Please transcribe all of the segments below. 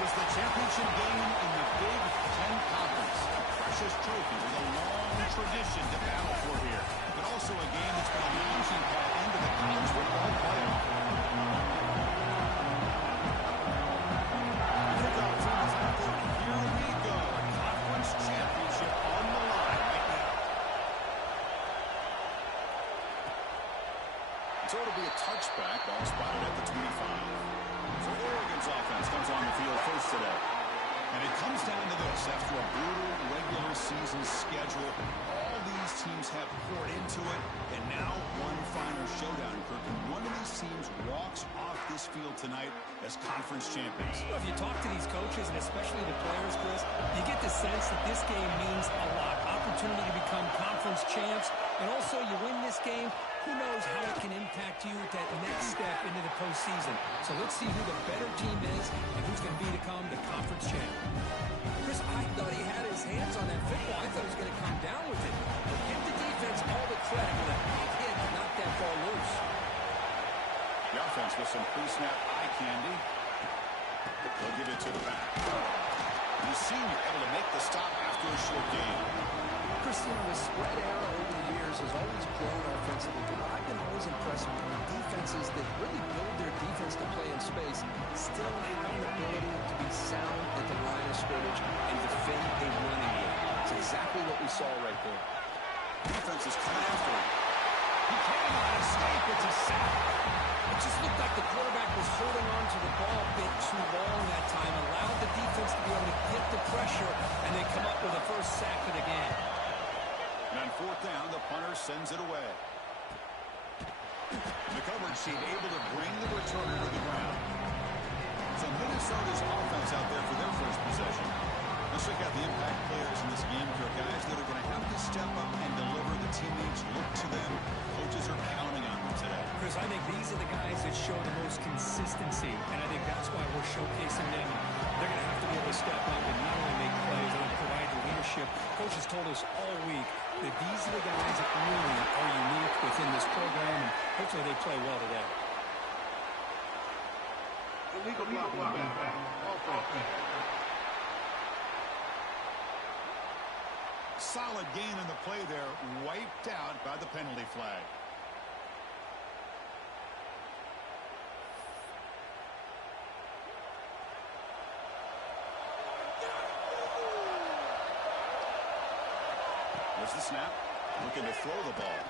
is the championship game in the Big 10 Conference. A precious trophy with a long tradition to battle for here, but also a game that's been a launching pad into the college football playoff. Kickoff team is out there. Here we go. A conference championship on the line right now. So it'll be a touchback. Ball spotted at the 25. So Oregon's offense comes on the field first today. And it comes down to this. After a brutal regular season schedule, all these teams have poured into it. And now one final showdown, Kirk. And one of these teams walks off this field tonight as conference champions. Well, if you talk to these coaches, and especially the players, Chris, you get the sense that this game means a lot. Opportunity to become conference champs. And also, you win this game, who knows how it can impact you at that next step into the postseason. So let's see who the better team is and who's going to become the conference champ. Chris, I thought he had his hands on that football. I thought he was going to come down with it. But give the defense all the credit for that big hit to knock that ball loose. The offense with some pre-snap eye candy. They'll give it to the back. The senior able to make the stop after a short game. Chris, the spread era over the years has always grown offensively, but I've been always impressed with defenses that really build their defense to play in space, still have an ability to be sound at the line of scrimmage and defend a running game. It's exactly what we saw right there. Defense is coming after him. He cannot escape. It's a sack. It just looked like the quarterback was holding on to the ball a bit too long that time, allowed the defense to be able to get the pressure, and they come up with the first sack of the game. And on fourth down, the punter sends it away. The coverage team able to bring the returner to the ground. So Minnesota's offense out there for their first possession. Let's check out the impact players in this game for guys that are going to have to step up and deliver. The teammates look to them. Coaches are counting on them today. Chris, I think these are the guys that show the most consistency, and I think that's why we're showcasing them. They're going to have to be able to step up and not only make plays, but provide the leadership. Coaches told us all week that these are the guys that really are unique within this program, and hopefully they play well today. Illegal block. Solid gain in the play there, wiped out by the penalty flag. There's the snap, looking to throw the ball.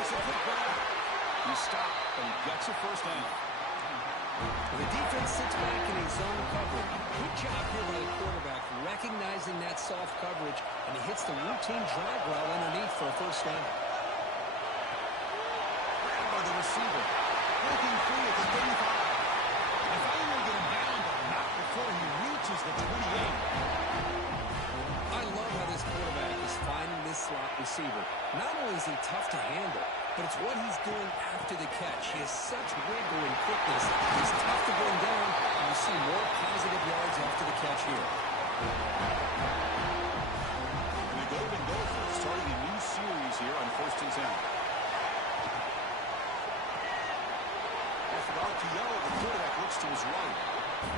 It's a quick grab. He stopped and gets a first down. The defense sits back in his zone coverage. Good job here by the quarterback, recognizing that soft coverage, and he hits the routine drag route underneath for a first down. Grabbed by the receiver, breaking free at the 35. I thought he would get him down, but not before he reaches the 28. I love how this quarterback is finding this slot receiver. Not only is he tough to handle, but it's what he's doing after the catch. He has such wiggle and quickness. He's tough to bring down, and you see more positive yards after the catch here. And the Golden Gophers starting a new series here on 1st and 10. After RPO, the quarterback looks to his right.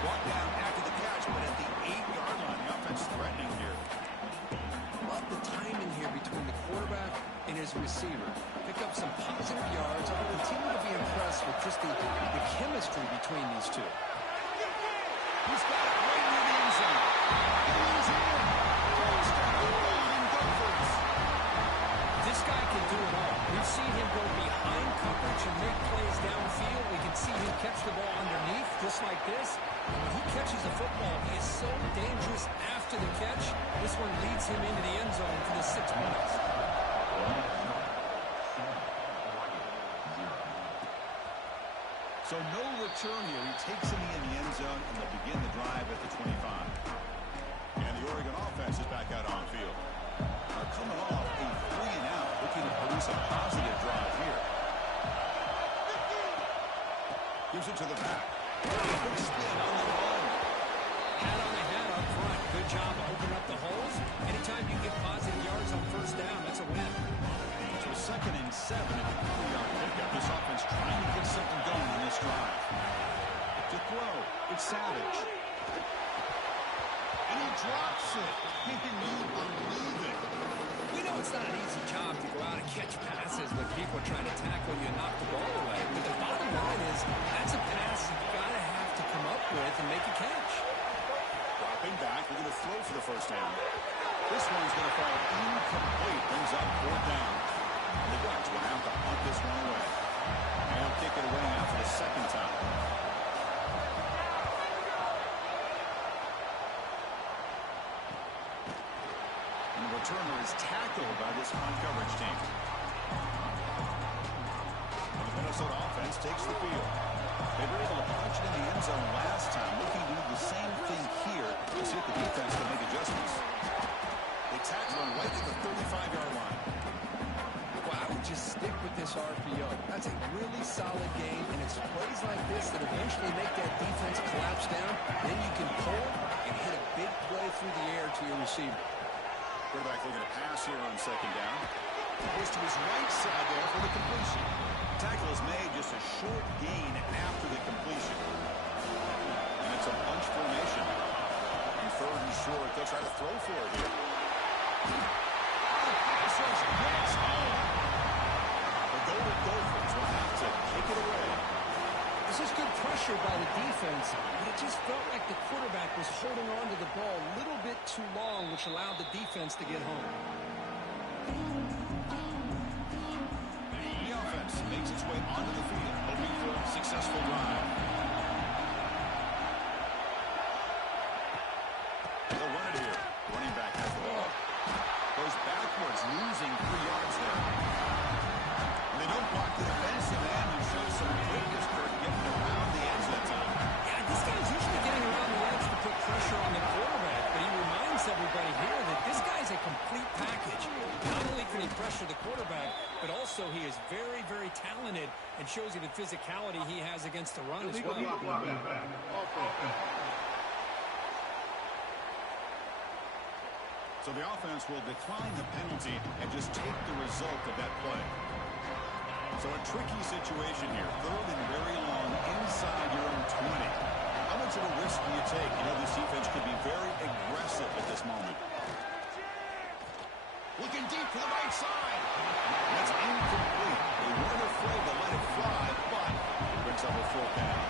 Brought down after the catch, but at the 8-yard line, the offense threatening here. Love the timing here between the quarterback and his receiver. Pick up some positive yards. I'll continue to be impressed with just the chemistry between these two. He's got it right near the end zone. He's in. Goes down the Golden Gophers. This guy can do it all. We've seen him go behind coverage and make plays downfield. We can see him catch the ball underneath, just like this. When he catches the football, he is so dangerous after the catch. This one leads him into the end zone for the 6 points. So no return here. He takes him in the end zone, and they'll begin the drive at the 25. And the Oregon offense is back out on field. They're coming off a 3-and-out, looking to produce a positive drive here. Gives it to the back. Big spin on the run. Hat on the hat up front. Good job of opening up the holes. Anytime you get positive yards on first down, that's a win. So 2nd and 7 at the 3-yard pickup. This offense trying to get something going on this drive. To throw, it's Savage. it's not an easy job to go out and catch passes when people are trying to tackle you and knock the ball away. But the bottom line is that's a pass you've got to have to come up with and make a catch. Dropping back, we're going to throw for the first down. This one's going to fall incomplete. Brings up 4th down. And the Ducks will have to punt this one away. And they'll kick it away now for the second time. And the returner is tackled by this punt coverage team. And the Minnesota offense takes the field. They were able to punch it in the end zone last time. Looking to do the same thing here to see if the defense can make adjustments. They tackle him right at the 35-yard line. Well, I would just stick with this RPO. That's a really solid game, and it's plays like this that eventually make that defense collapse down. Then you can pull and hit a big play through the air to your receiver. Quarterback looking to pass here on 2nd down. Goes to his right side there for the completion. Tackle is made, just a short gain after the completion. And it's a bunch formation. And 3rd and short, they'll try to throw for it here. Pass rush gets home. The Golden Gophers will have to kick it away. This is good pressure by the defense, but it just felt like the quarterback was holding on to the ball a little bit too long, which allowed the defense to get home. The offense makes its way onto the field, hoping for a successful drive. They'll run it here. Running back has the ball. Goes backwards, losing 3 yards there. And they don't block the defensive end and show some quickness for getting around the edge that time. Yeah, this guy's usually getting around the edge to put pressure on the quarterback, but he reminds everybody here that this guy's a complete package. Not only can he pressure the quarterback, but also he is very, very talented and shows you the physicality he has against the run as well. So the offense will decline the penalty and just take the result of that play. So a tricky situation here. 3rd and very long inside your own 20. How much of a risk do you take? You know, this defense could be very aggressive at this moment. Looking deep to the right side. That's incomplete. They weren't afraid to let it fly, but it brings up a 4th down.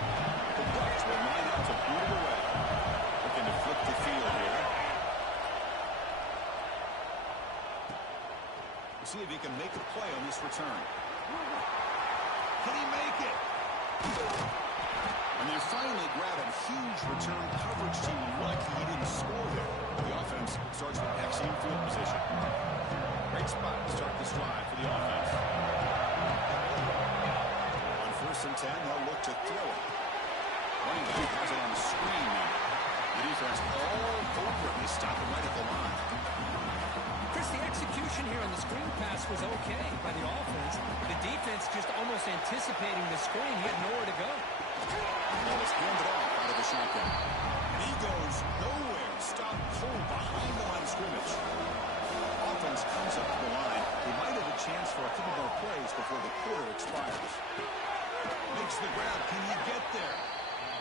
The Ducks will line up to boot it away. Looking to flip the field here. We'll see if he can make a play on this return. Can he make it? And they finally grab a huge return coverage team. Lucky he didn't score there. The offense starts with excellent field position. Great spot to start this drive for the offense. On 1st and 10, they'll look to throw it. Running back has it on the screen now. The defense all over it. They stop it right at the line. Chris, the execution here on the screen pass was okay by the offense. The defense just almost anticipating the screen. He had nowhere to go. Ball is handed off out of the shotgun. And he goes nowhere. Stop cold behind the line of scrimmage. Offense comes up to the line. They might have a chance for a couple more plays before the quarter expires. Makes the grab. Can he get there?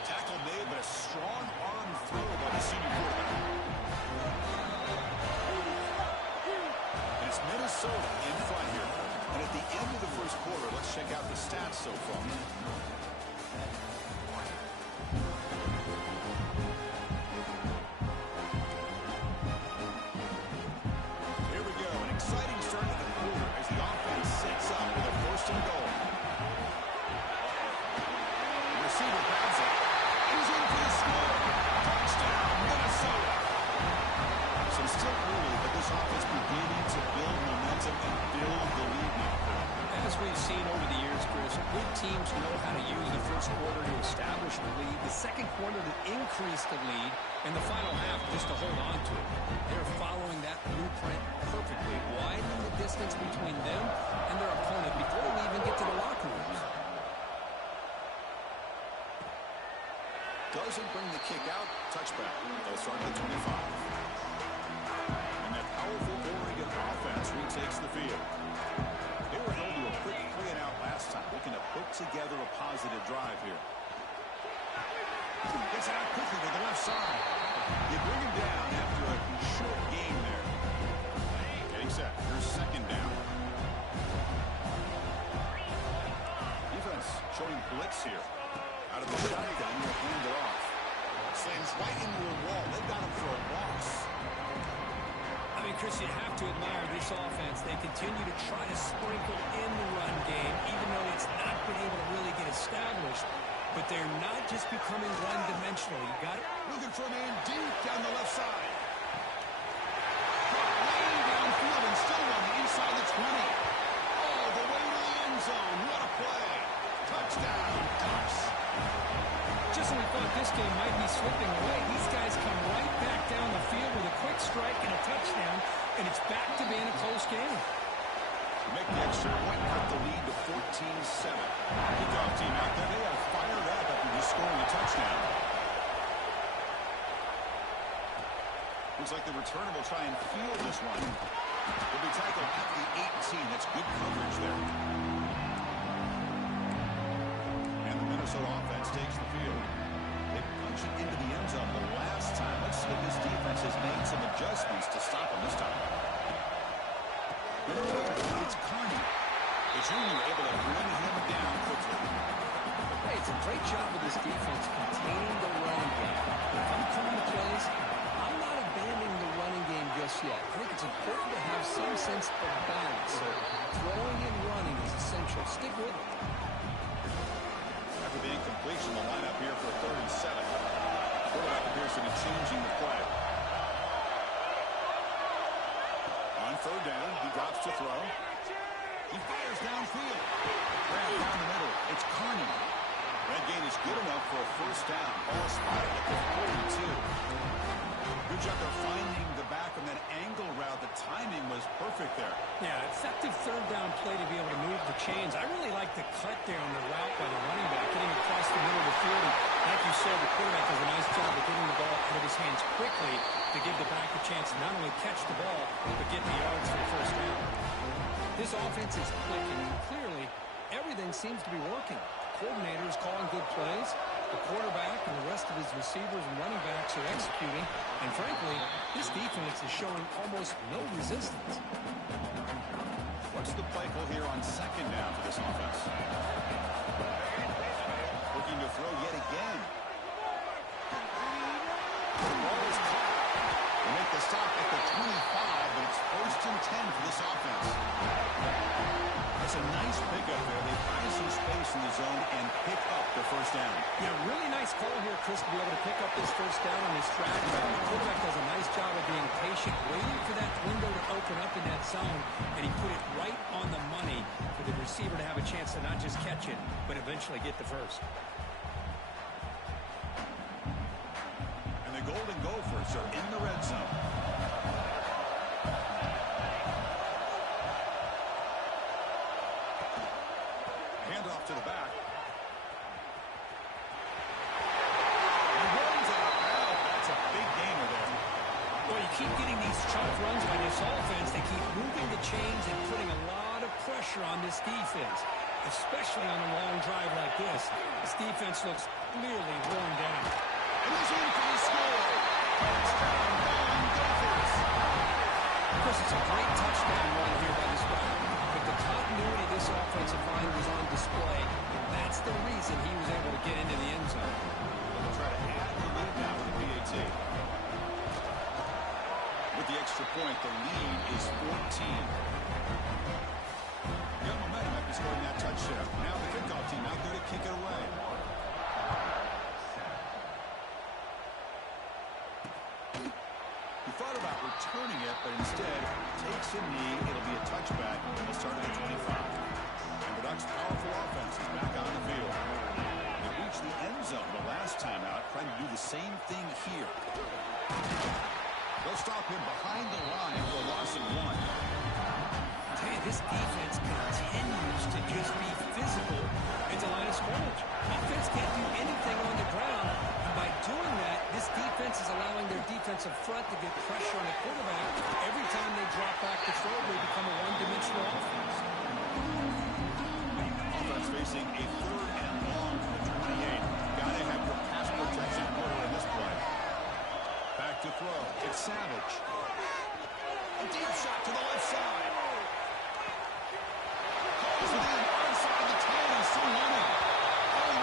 Tackle made, but a strong arm throw by the senior quarterback. And it's Minnesota in front here. And at the end of the first quarter, let's check out the stats so far. Here we go. An exciting start to the quarter as the offense sets up with a 1st and goal. The receiver grabs it. He's in for the score. Touchdown, Minnesota. So still early, but this offense beginning to build momentum and build the lead now. As we've seen over the years, Chris, good teams know how to use the first quarter to establish the lead, the second quarter to increase the lead, and the final half just to hold on to it. They're following that blueprint perfectly, widening the distance between them and their opponent before we even get to the locker rooms. Doesn't bring the kick out. Touchback. They'll start at the 25. And that powerful Oregon offense retakes the field. They were held to a quick 3-and-out last time, looking to put together a positive drive here. Gets out quickly to the left side. You bring him down after a short game there. Getting set. Here's 2nd blitz here. Out of the shotgun, he'll hand it off. Slams right into a wall. They've got him for a loss. I mean, Chris, you have to admire this offense. They continue to try to sprinkle in the run game, even though it's not been able to really get established. But they're not just becoming one-dimensional. You got it? Looking for a man deep down the left side. Way downfield and still on the inside the 20. All the way to the end zone. What a play. Touchdown, Ducks. Just when we thought this game might be slipping away, these guys come right back down the field with a quick strike and a touchdown, and it's back to being a close game. Make the extra point, cut the lead to 14-7. Kickoff team out there. They are fired up after just scoring a touchdown. Looks like the returner will try and field this one. He'll be tackled at the 18. That's good coverage there. And the Minnesota offense takes the field. They punch it into the end zone the last time. Let's see if this defense has made some adjustments to stop him this time. It's Carney. The junior able to bring him down quickly. Hey, it's a great job of this defense containing the running game. If I'm coming to plays, I'm not abandoning the running game just yet. I think it's important to have some sense of balance. So throwing and running is essential. Stick with it. After the incompletion, the lineup here for 3rd and 7. Quarterback appears to be changing the play. On 3rd down, he drops to throw. He fires downfield. Grab down the middle. It's Carney. That gain is good enough for a 1st down. Ball spotted at the 42. Good job of finding the back of that angle route. The timing was perfect there. Yeah, effective 3rd down play to be able to move the chains. I really like the cut there on the route by the running back, getting across the middle of the field. And like you said, the quarterback does a nice job of getting the ball out of his hands quickly to give the back a chance to not only catch the ball, but get the yards for the 1st down. This offense is clicking, and clearly everything seems to be working. The coordinator is calling good plays. The quarterback and the rest of his receivers and running backs are executing. And frankly, this defense is showing almost no resistance. What's the play call here on 2nd down for this offense? Looking to throw yet again. The ball is caught. They make the stop at the 25, but it's 1st and 10 for this offense. That's a nice pickup there. They find some space in the zone and pick up the 1st down. Yeah, really nice call here, Chris, to be able to pick up this 1st down on this drag route. The quarterback does a nice job of being patient, waiting for that window to open up in that zone, and he put it right on the money for the receiver to have a chance to not just catch it, but eventually get the 1st. And the Golden Gophers are in the red zone. Handoff to the back. He runs out of bounds. That's a big gainer there. Well, you keep getting these chunk runs by this offense. They keep moving the chains and putting a lot of pressure on this defense, especially on a long drive like this. This defense looks clearly worn down. And he's in for the score. Touchdown, Golden Gophers. Chris, it's a great touchdown run here by this guy. But the continuity of this offensive line was on display. That's the reason he was able to get into the end zone. They'll try to add the lead now with the PAT. With the extra point, the lead is 14. Got momentum after scoring that touchdown. Now the kickoff team out there to kick it away. He thought about returning it, but instead takes a knee. It'll be a touchback, and they'll start at the 25. And the Ducks' powerful offense is back on the field. They reached the end zone the last time out, trying to do the same thing here. They'll stop him behind the line for a loss of 1. I tell you, this defense continues to just be physical at the line of scrimmage. Offense can't do anything on the ground. And by doing that, this defense is allowing their defensive front to get pressure on the quarterback. Every time they drop back to throw, they become a one-dimensional offense. Offense facing a 3rd and long from the 28. Gotta have your pass protection quarter in this play. Back to throw. It's Savage. A deep shot to the left side. Calls it in onside the 10 and still running. Oh,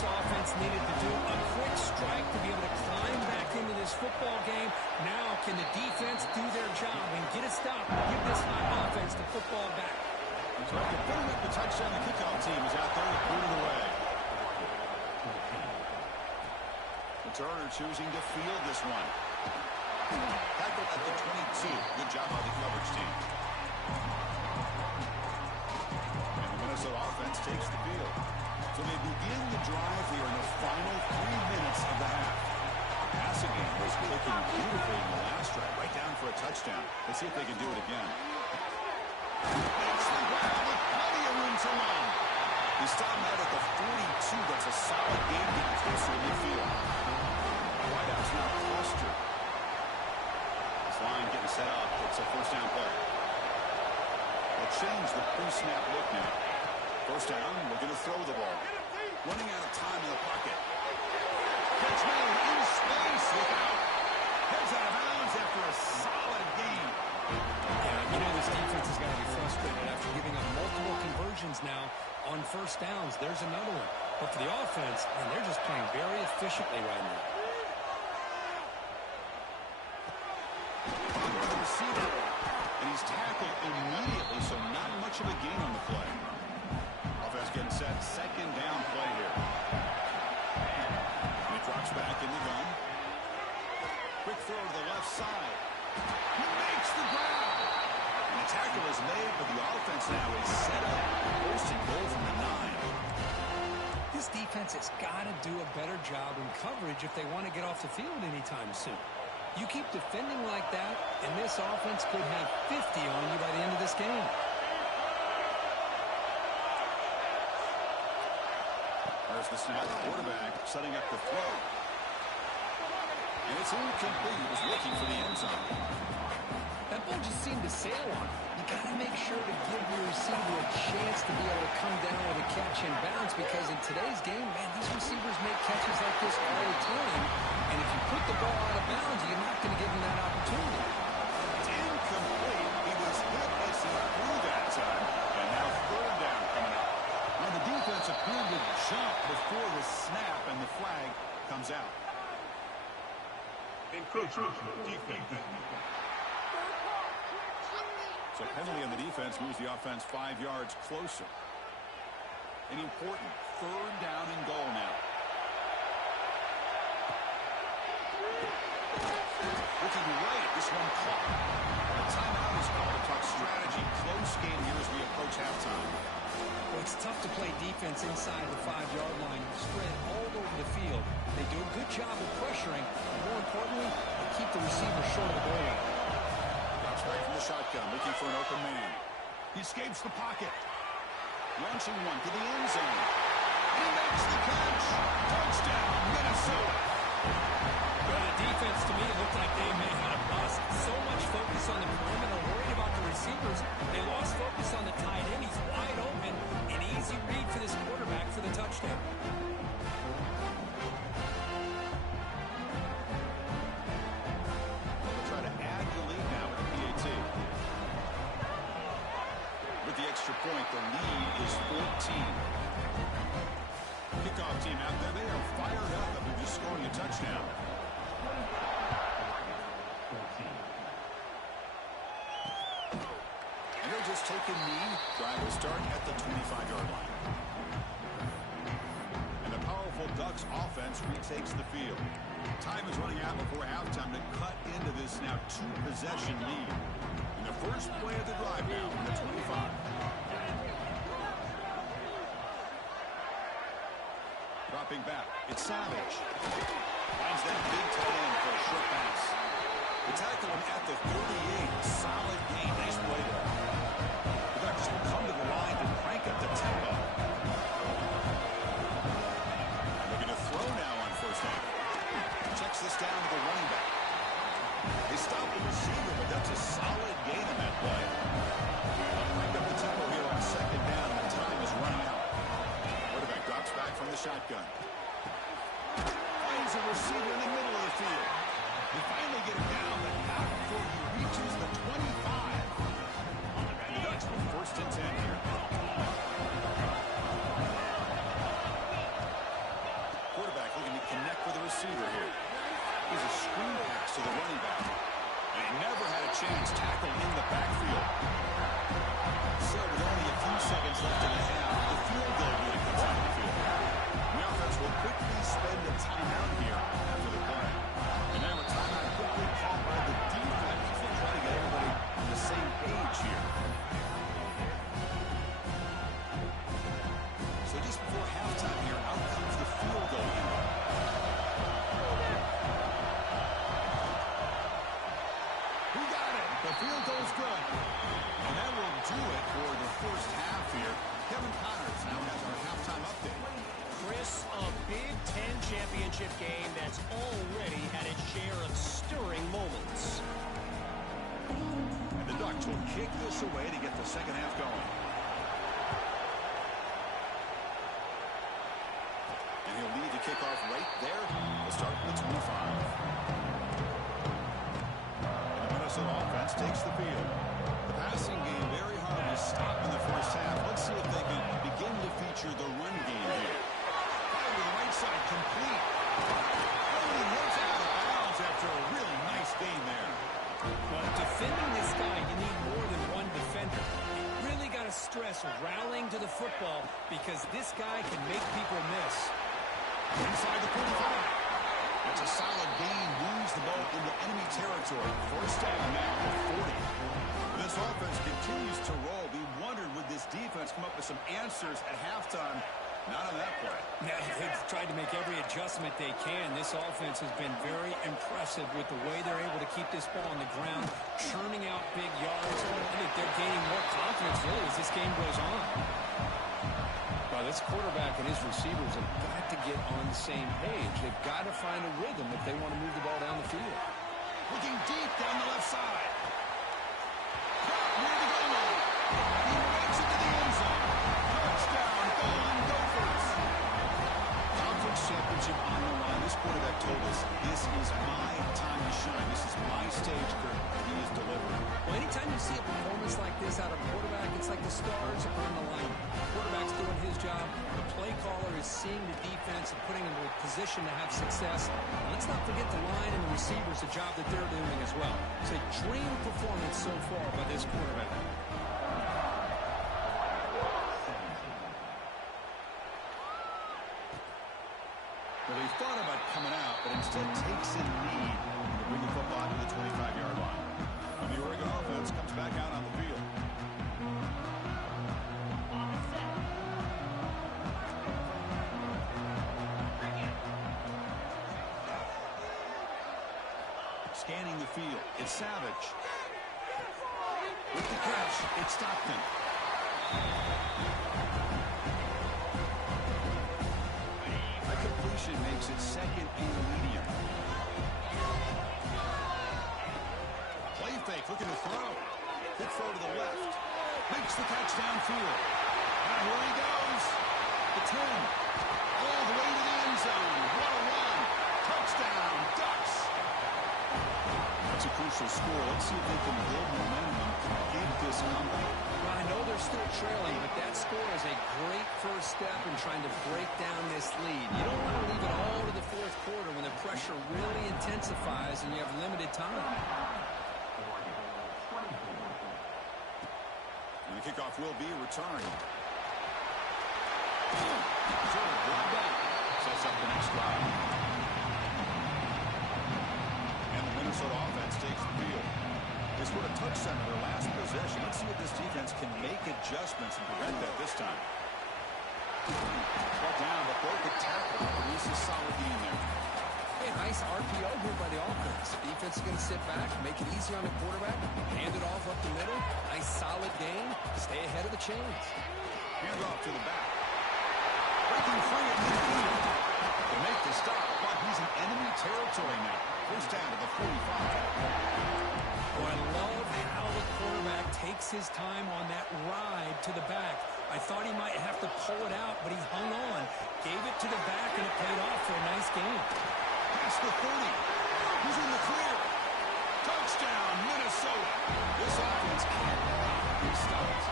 this offense needed to do. A quick strike to be able to climb back into this football game. Now can the defense do their job and get a stop and give this hot offense the football back? So after putting up the touchdown, the kickoff team is out there to put it away. Turner choosing to field this one. Tackled at the 22. Good job by the coverage team. And the Minnesota offense takes the field. So they begin the drive here in the final 3 minutes of the half. Passing game was clicking beautifully in the last drive, right down for a touchdown. Let's see if they can do it again. Makes the grab with plenty of room to run. He stopped out at the 42. That's a solid game getting closer to midfield. Wideout's now clustered. This line getting set up. It's a first down play. They'll change the pre-snap look now. First down, we're going to throw the ball. Running out of time in the pocket. Catch made in space. Look out. Heads out of bounds after a solid game. Yeah, you know this defense has got to be frustrated after giving up multiple conversions now on first downs. There's another one. But for the offense, man, they're just playing very efficiently right now. And he's tackled immediately, so not much of a gain on the play. Offense getting set. Second down play here. And he drops back in the gun. Quick throw to the left side. He makes the grab. And the tackle is made, but the offense now is set up. First and goal from the 9. This defense has got to do a better job in coverage if they want to get off the field anytime soon. You keep defending like that, and this offense could have 50 on you by the end of this game. There's the snap. Quarterback setting up the throw. And it's incomplete. He was looking for the end zone. That ball just seemed to sail on him. You got to make sure to give your receiver a chance to be able to come down with a catch and bounce, because in today's game, man, these receivers make catches like this all the time. And if you put the ball out of bounds, you're not going to give them that opportunity. It's incomplete. He was hit as he threw that time. And now third down coming up. Now the defense appeared to jump before the snap, and the flag comes out. Encroachment defense. So penalty on the defense moves the offense 5 yards closer. An important third down and goal now. Looking right, this one caught. A timeout is called to talk strategy. Close game here as we approach halftime. Well, it's tough to play defense inside the 5-yard line. Spread all over the field. They do a good job of pressuring. But more importantly, they keep the receiver short of the goal line. Drops back from the shotgun, looking for an open man. He escapes the pocket. Launching one to the end zone. He makes the catch. Touchdown, Minnesota. Well, the defense, to me, looked like they may have a bust. So much focus on the perimeter, worried about the receivers. They lost focus on the tight end. He's wide open. An easy read for this quarterback for the touchdown. They'll try to add the lead now with the PAT. With the extra point, the lead is 14. Kickoff team out there, they are fired up after just scoring a touchdown. And they'll just take a knee. Drive will start at the 25-yard line. And the powerful Ducks offense retakes the field. Time is running out before halftime to cut into this now 2-possession lead. And the first play of the drive now from the 25. Dropping back, it's Savage. Finds that big tight end for a short pass. The tackle him at the 38. Solid gain. Nice play there. The Ducks will come to the line to crank up the tempo. Looking to throw now on first down. Checks this down to the running back. They stop the receiver, but that's a solid gain on that play. Crank up the tempo here on second down, and time is running out. Quarterback drops back from the shotgun. Finds a receiver in the middle of the field. They finally get him down, but not before he reaches the 25. And the Ducks with first and 10 here. pass to the running back. And he never had a chance tackled in the backfield. So with only a few seconds left in the half, the field goal really comes out of the field. The offense will quickly spend a timeout here after the play. And now a timeout quickly called by the defense as they try to get everybody on the same page here. So just before halftime here, out comes the field goal unit. Who got it? The field goal's good. And that will do it for the first half here. Kevin Connors now has our halftime update. Chris, a Big 10 championship game that's already had its share of stirring moments. And the Ducks will kick this away to get the second half going. And he'll lead the kickoff right there. We'll start with the 25. And the Minnesota offense takes the field. The passing game very hard to stop in the first half. Let's see if they can begin to feature the run game here. Fire to the right side, complete. Holding hits out of bounds after a really nice game there. Well, defending this guy, you need more than one defender. You really got to stress rallying to the football because this guy can make people miss. Inside the 45. That's a solid gain. Moves the ball into enemy territory. First down now at 40. This offense continues to roll. We wondered, would this defense come up with some answers at halftime? Not on that play. Yeah, they've tried to make every adjustment they can. This offense has been very impressive with the way they're able to keep this ball on the ground, churning out big yards. I think they're gaining more confidence, really, as this game goes on. Well, this quarterback and his receivers have got to get on the same page. They've got to find a rhythm if they want to move the ball down the field. Looking deep down the left side. Near the goal line. He makes it to the end zone. Touchdown, Golden Gophers. Conference championship on the line. This quarterback told us, this is my time to shine. This is my stage, Kurt. He is delivering. Well, anytime you see a performance like this out of a quarterback, it's like the stars are on the line. The quarterback's doing his job. The play caller is seeing the defense and putting them in a position to have success. And let's not forget the line and the receivers, the job that they're doing as well. It's a dream performance so far by this quarterback. Well, he thought about coming out, but instead takes a knee to bring the football to the 25-yard line. And the Oregon offense comes back out on the field. Scanning the field, it's Savage. With the catch, it's Stockton. A completion makes it second and medium. Play fake, looking to throw. Good throw to the left. Makes the catch downfield. And here he goes. The 10. All the way to the end zone. What a run. Touchdown, Ducks. That's a crucial score. Let's see if they can build momentum and complete this comeback. Well, I know they're still trailing, but that score is a great first step in trying to break down this lead. You don't want to leave it all to the fourth quarter when the pressure really intensifies and you have limited time. And the kickoff will be returned. Brought down. Sets up the next drive. And the Minnesota offense takes the field. They scored a touchdown in their last possession. Let's see if this defense can make adjustments and prevent that this time. Brought down, but broke the tackle. Produces solid gain there. Hey, nice RPO here by the offense. Defense is going to sit back, make it easy on the quarterback, hand it off up the middle. Nice solid gain. Stay ahead of the chains. Hand off to the back. Breaking free at midfield. To make the stop, but he's in enemy territory now. First down to the 45. Oh, I love how the quarterback takes his time on that ride to the back. I thought he might have to pull it out, but he hung on, gave it to the back, and it paid off for a nice game. Past the 30. He's in the clear. Touchdown, Minnesota. This offense cannot be stopped.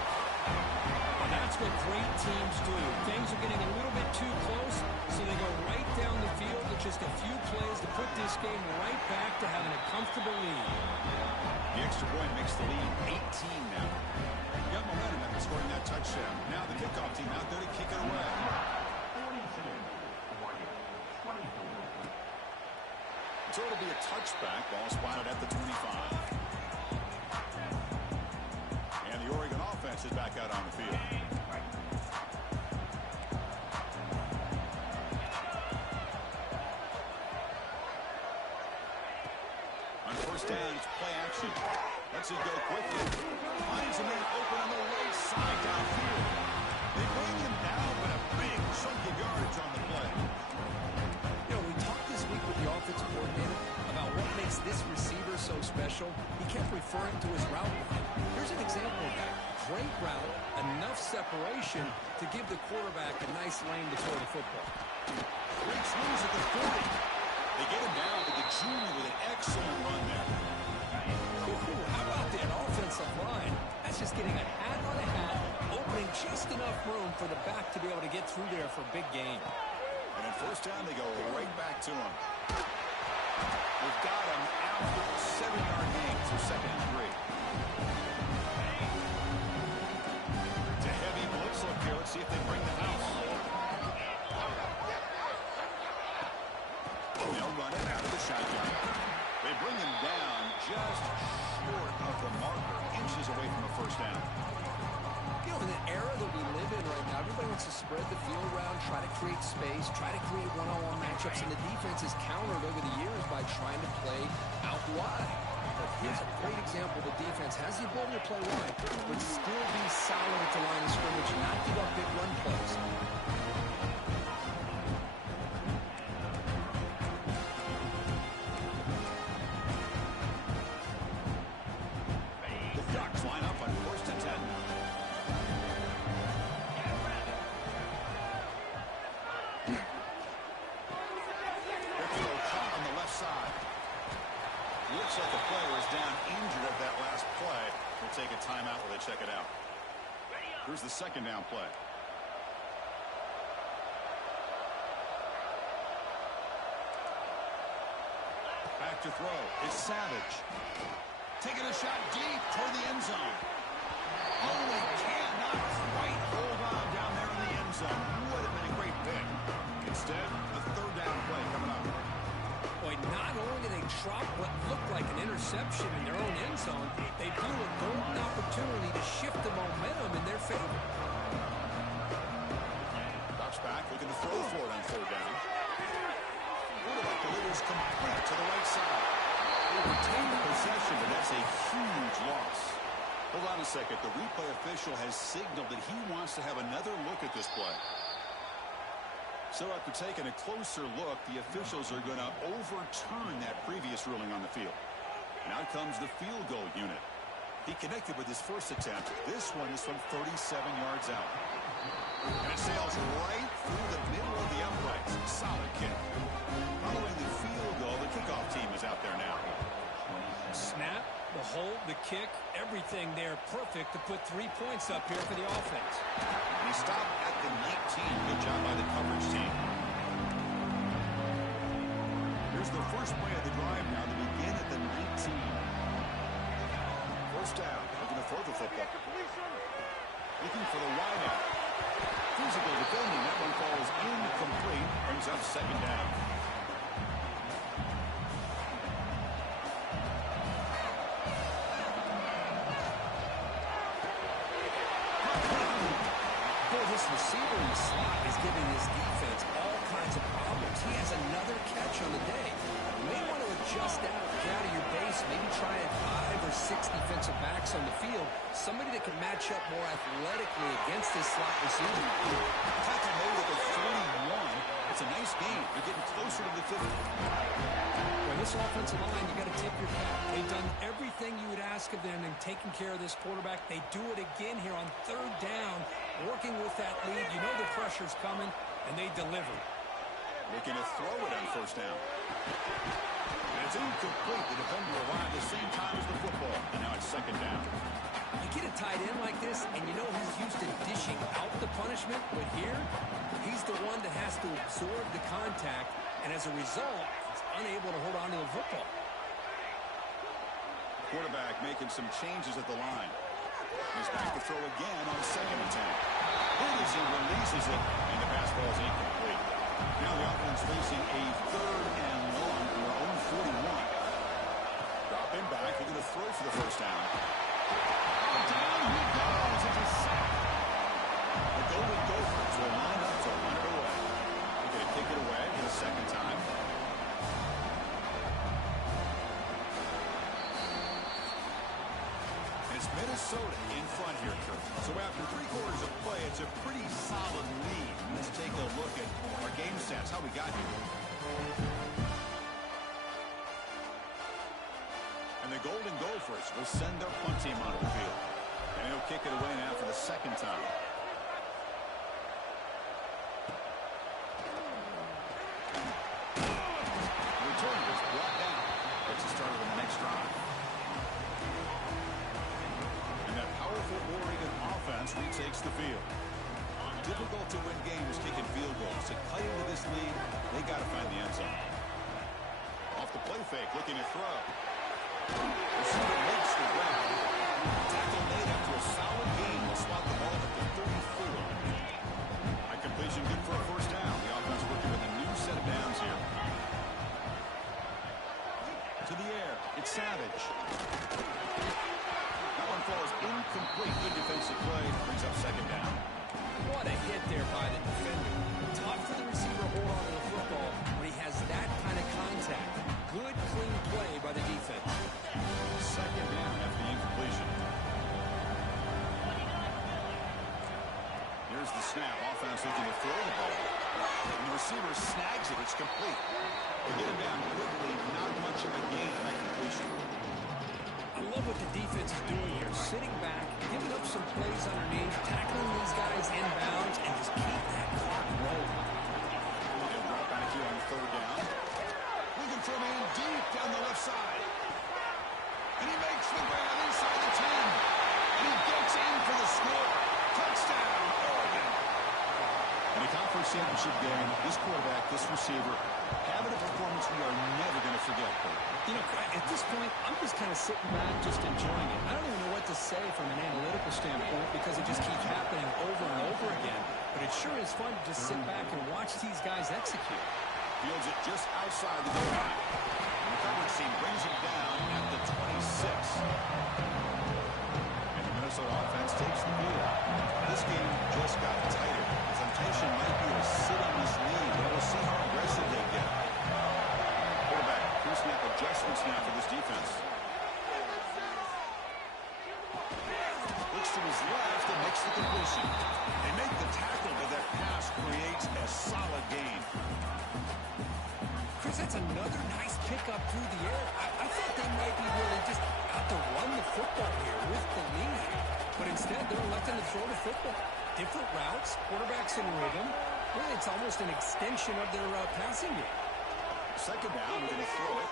Well, that That's what great teams do. Things are getting a little bit too close, so they go right down the field with just a few plays to put this game right back to having a comfortable lead. The extra point makes the lead 18 now. You got momentum after scoring that touchdown. Now the kickoff team out there to kick it away. So it'll be a touchback. Ball spotted at the 25. And the Oregon offense is back out on the field. On first down, it's play action. Lets it go quickly. Finds a man open on the right side downfield. They bring him down, but a big chunk of yardage on the play. You know, we talked this week with the offensive coordinator about what makes this receiver so special. He kept referring to his route line. Here's an example of that. Great route, enough separation to give the quarterback a nice lane to throw the football. Great swings at the 40. They get him down with the junior with an excellent run there. Ooh, how about that offensive line? That's just getting a hat on a hat, opening just enough room for the back to be able to get through there for a big gain. And in first down, they go right back to him. They've got him after a 7-yard gain, so 2nd and 3. It's a heavy blitz look here. Let's see if they bring the house. They'll run it out of the shotgun. They bring him down just short of the marker, inches away from a first down. You know, in the era that we live in right now, everybody wants to spread the field around, try to create space, try to create one-on-one matchups, and the defense is countered over the years by trying to play out wide. But here's a great example. The defense has the ability to play wide, but still be solid at the line of scrimmage and not give up big run plays. The Ducks line up on 1st and 10. On the left side. Looks like the player is down injured at that last play. We'll take a timeout while they check it out. Here's the 2nd down play. Back to throw. It's Savage. Taking a shot deep toward the end zone. Only cannot quite hold on down there in the end zone. Would have been a great pick. Instead, a 3rd down play coming up. Boy, not only did they drop what looked like an interception in their own end zone, they blew a golden opportunity to shift the momentum in their favor. Drops back, looking to throw for it on 3rd down. Quarterback delivers complete to the right side. They retain the possession, but that's a huge loss. Hold on a second. The replay official has signaled that he wants to have another look at this play. So after taking a closer look, the officials are going to overturn that previous ruling on the field. Now comes the field goal unit. He connected with his first attempt. This one is from 37 yards out. And it sails right through the middle of the uprights. Solid kick. Following the field goal, the kickoff team is out there now. Snap, the hold, the kick, everything there perfect to put 3 points up here for the offense. And he stopped at the 19. Good job by the coverage team. Here's the first play of the drive now to begin at the 19. First down. Looking to throw the football. Looking for the wideout. Physical defending. That one falls incomplete. Brings up 2nd down. This receiver in the slot is giving this defense all kinds of problems. He has another catch on the day. You may want to adjust out, get out of your base, maybe try at 5 or 6 defensive backs on the field. Somebody that can match up more athletically against this slot receiver. Tackle made at the 41. It's a nice game. They're getting closer to the 50. Well, this offensive line, you got to tip your cap. They've done everything you would ask of them in taking care of this quarterback. They do it again here on 3rd down, working with that lead. You know the pressure's coming, and they deliver. Looking to throw it on 1st down. And it's incomplete. The defender arrived at the same time as the football. And now it's 2nd down. You get a tight end like this, and you know he's used to dishing out the punishment, but here, he's the one that has to absorb the contact, and as a result, he's unable to hold on to the football. Quarterback making some changes at the line. He's back to throw again on second attempt. As he releases it, and the pass ball is incomplete. Now the offense facing a 3rd and long from their own 41. Dropping back, they're going to throw for the first down. Down he goes. It's a sack. The Golden Gophers will line up to run it away. They're going to kick it away for the second time. It's Minnesota in front here, Kurt. So after 3 quarters of play, it's a pretty solid lead. Let's take a look at our game stats, how we got here. And the Golden Gophers will send their punt team onto the field. And he'll kick it away now for the second time. The return was brought down. Gets us started on the next drive. And that powerful Oregon offense retakes the field. Difficult to win games kicking field goals. To cut into this lead, they got to find the end zone. Off the play fake, looking to throw. Receiver makes the grab. Tackle made after a solid gain. Will spot the ball at the 34. High completion, good for a first down. The offense working with a new set of downs here. To the air, it's Savage. That one falls incomplete. Good defensive play. Brings up second down. What a hit there by the defender. Tough for the receiver to hold on to the football when he has that kind of contact. Good, clean play by the defense. Second down after the incompletion. Here's the snap. Offense looking to throw the ball. And the receiver snags it. It's complete. They get him down quickly. Not much of a gain on that completion. I love what the defense is doing here. Sitting back, giving up some plays underneath, tackling these guys inbounds, and just keep that clock rolling. And drop back here on 3rd down. Looking for a man deep down the left side. And he makes the grab inside the 10. And he gets in for the score. Touchdown, Oregon. In a conference championship game, this quarterback, this receiver, having a performance we are never going to forget. You know, at this point, I'm just kind of sitting back, just enjoying it. I don't even know what to say from an analytical standpoint because it just keeps happening over and over again. But it sure is fun to just sit back and watch these guys execute. Fields it just outside the goal line. And the coverage team brings him down at the 26. And the Minnesota offense takes the field. This game just got tighter. The temptation might be to sit on this lead. But we'll see how aggressive they get. Quarterback, pre-snap adjustments now for this defense. Looks to his left and makes the completion. They make the tackle, but that pass creates a solid gain. Chris, that's another nice pickup through the air. I thought they might be really just out to run the football here with the lead. But instead, they're electing to throw the football. Different routes, quarterbacks in rhythm. Really, it's almost an extension of their passing game. Second down, we're going to throw it.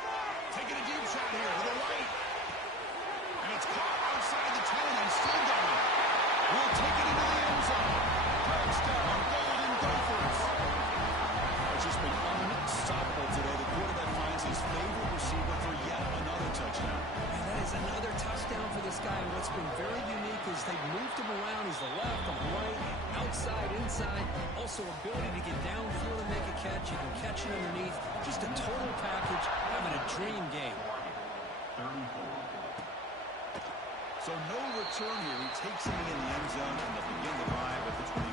Taking a deep shot here with a right. And it's caught outside the 10 and still going. We'll take it into the end zone. Touchdown, Golden Gophers. It's just been unstoppable today. The quarterback finds his favorite receiver for yet another touchdown. And that is another touchdown for this guy. And what's been very unique is they've moved him around. He's the left, the right, outside, inside. Also ability to get downfield and make a catch. You can catch it underneath. Just a total package, having a dream game. So no return here. He takes him in the end zone and they'll begin the drive at the 25.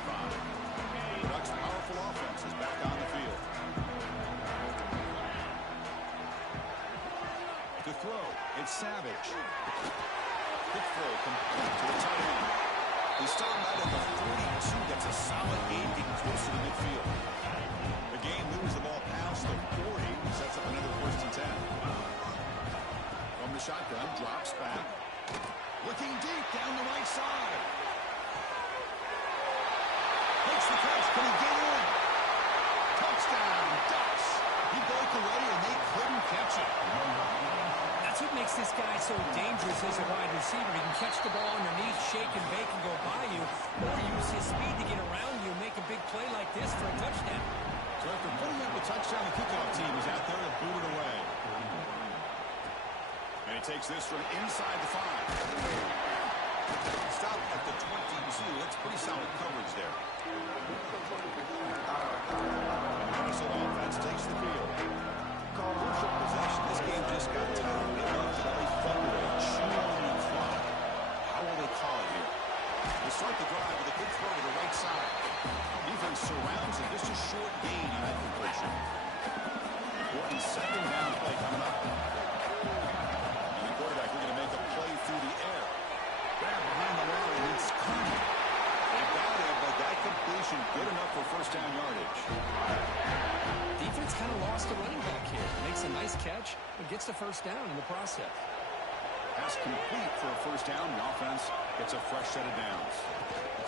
The Ducks' powerful offense is back on the field. To throw, it's Savage. Quick throw complete to the tight end. He stopped right at the 42. That's a solid gain, getting closer to midfield. The game moves the ball past the 40. Sets up another 1st and 10. From the shotgun, drops back. Looking deep down the right side. Makes the catch. Can he get in? Touchdown, Ducks. He broke away and they couldn't catch it. That's what makes makes this guy so dangerous as a wide receiver? He can catch the ball underneath, shake and bake and go by you, or use his speed to get around you and make a big play like this for a touchdown. So after putting up a touchdown, the kickoff team is out there to boot it away. And he takes this from inside the 5. Stop at the 22. That's pretty solid coverage there. And the Minnesota offense takes the field. Crucial possession. This game just got tired. They love to play football, chew on the clock. How will they call it here? They start the drive with a quick throw to the right side. Defense surrounds it. Just a short gain on that completion. Important second down play coming up. And the quarterback looking to make a play through the air. Grab behind the line, and it's coming. They got him, but that completion good enough for first down yardage. Defense kind of lost a running back here. Makes a nice catch, but gets the first down in the process. Pass complete for a first down. The offense gets a fresh set of downs.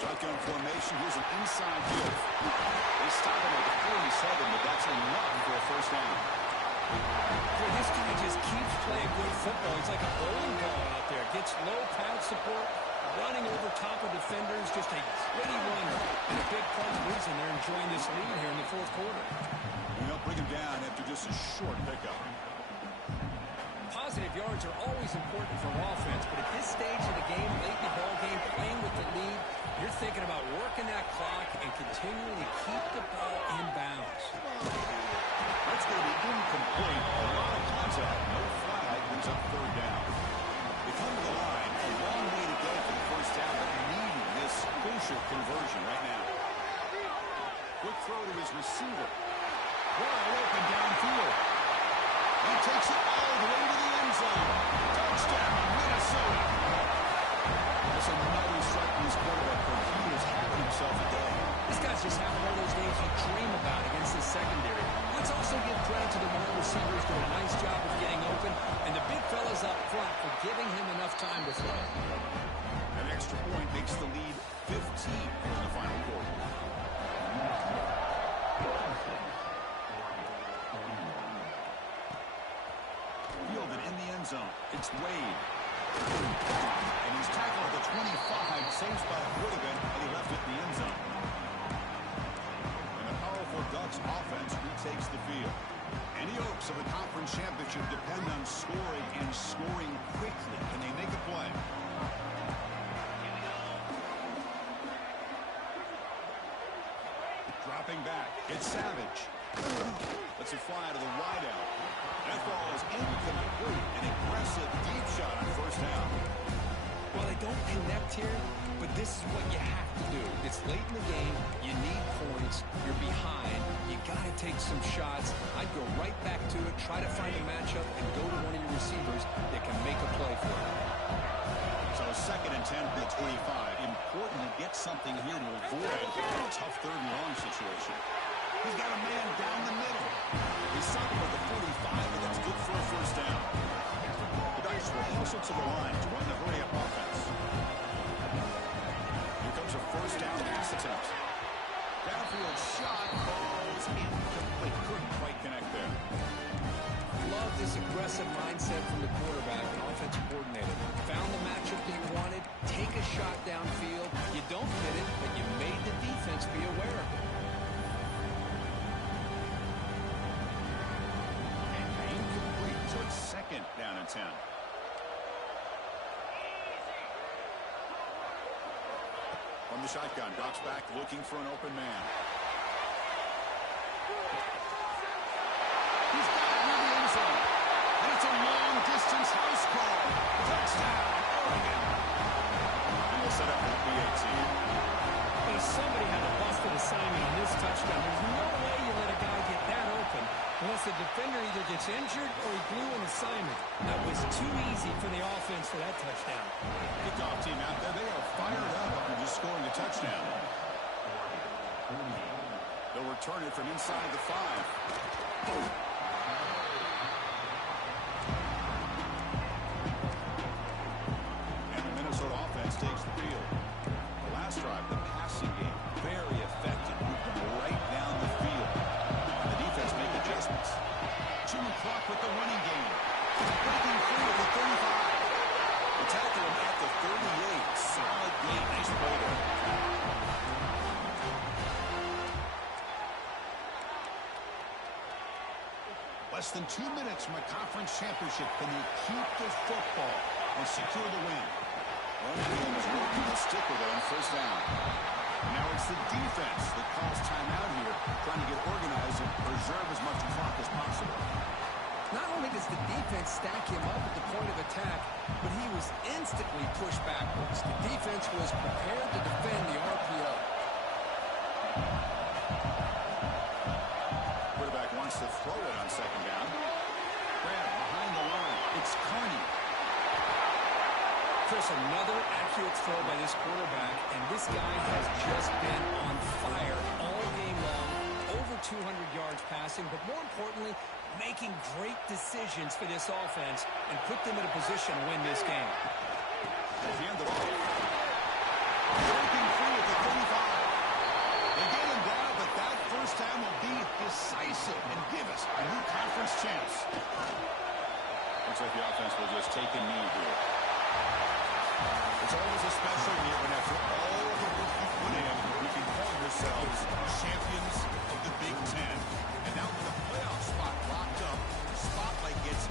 Shotgun formation. Here's an inside give. They stop him at the 47, but that's enough for a first down. Boy, this guy just keeps playing good football. He's like a bowling ball out there. Gets low pad support, running over top of defenders. Just a gritty runner. And a big part of the reason they're enjoying this lead here in the fourth quarter. You know, bring him down after just a short pickup. Positive yards are always important for offense, but at this stage of the game, late in the ball game, playing with the lead, you're thinking about working that clock and continuing to keep the ball in bounds. That's going to be incomplete. A lot of contact. No flag. Brings up third down. They come to the line. A long way to go for the first down, but needing this crucial conversion right now. Quick throw to his receiver. Wide open downfield. He takes it all the way to the end zone. Touchdown, Minnesota. That's another strike from his quarterback, but he is having himself a day. This guy's just having one of those days you dream about against the secondary. Let's also give credit to the wide receivers doing a nice job of getting open, and the big fellas up front for giving him enough time to throw. An extra point makes the lead 15 in the final quarter. Fielded in the end zone. It's Wade. And he's tackled at the 25. Same spot it would have been, and he left it in the end zone. And the powerful Ducks offense retakes the field. Any hopes of a conference championship depend on scoring and scoring quickly. Can they make a play? Dropping back. It's Savage. Lets it fly to the wideout. That ball is incomplete. An aggressive deep shot on first down. Well, they don't connect here, but this is what you have to do. It's late in the game. You need points. You're behind. You got to take some shots. I'd go right back to it, try to find a matchup, and go to one of your receivers that can make a play for you. So 2nd and 10 from the 25. Important to get something here to avoid a tough third and long situation. He's got a man down the middle. He's stopped at the 45, and that's good for a first down. The Ducks will hustle to the line to run the hurry-up offense. Here comes a first down pass attempt. Downfield shot, balls incomplete. Couldn't quite connect there. Love this aggressive mindset from the quarterback and offensive coordinator. Found the matchup that you wanted, take a shot downfield. You don't get it, but you made the defense be aware of it. Incomplete, so it's 2nd down and 10. From the shotgun, Ducks back looking for an open man. He's got it near the end zone. And it's a long-distance house call. Touchdown, Oregon. And we'll set up for the Big 10. If somebody had a busted assignment on this touchdown, there's no way you let a guy get that open unless the defender either gets injured or he blew an assignment. That was too easy for the offense for that touchdown. Kickoff team out there, they are fired up after just scoring a touchdown. They'll return it from inside the 5. And the Minnesota offense takes the field. The last drive, the passing game, very effective. Right down the field. And the defense make adjustments. Chewing clock with the running game. Breaking free at the 35. Less than 2 minutes from a conference championship. Can they keep the football and secure the win? Well, the is working to stick with it on first down. Now it's the defense that calls timeout here, trying to get organized and preserve as much clock as possible. Not only does the defense stack him up at the point of attack, but he was instantly pushed backwards. The defense was prepared to defend the RPO. Quarterback wants to throw it on second down. Grab behind the line. It's Carney. Chris, another accurate throw by this quarterback, and this guy has just been on fire all game long. Over 200 yards passing, but more importantly, making great decisions for this offense and put them in a position to win this game. Breaking free at the 35. They get him down, but that first time will be decisive and give us a new conference chance. Looks like the offense will just take a knee here. It's always a special year when after all the work you put in, we can call yourselves champions of the Big 10. And now with the playoff spot locked up, the spotlight gets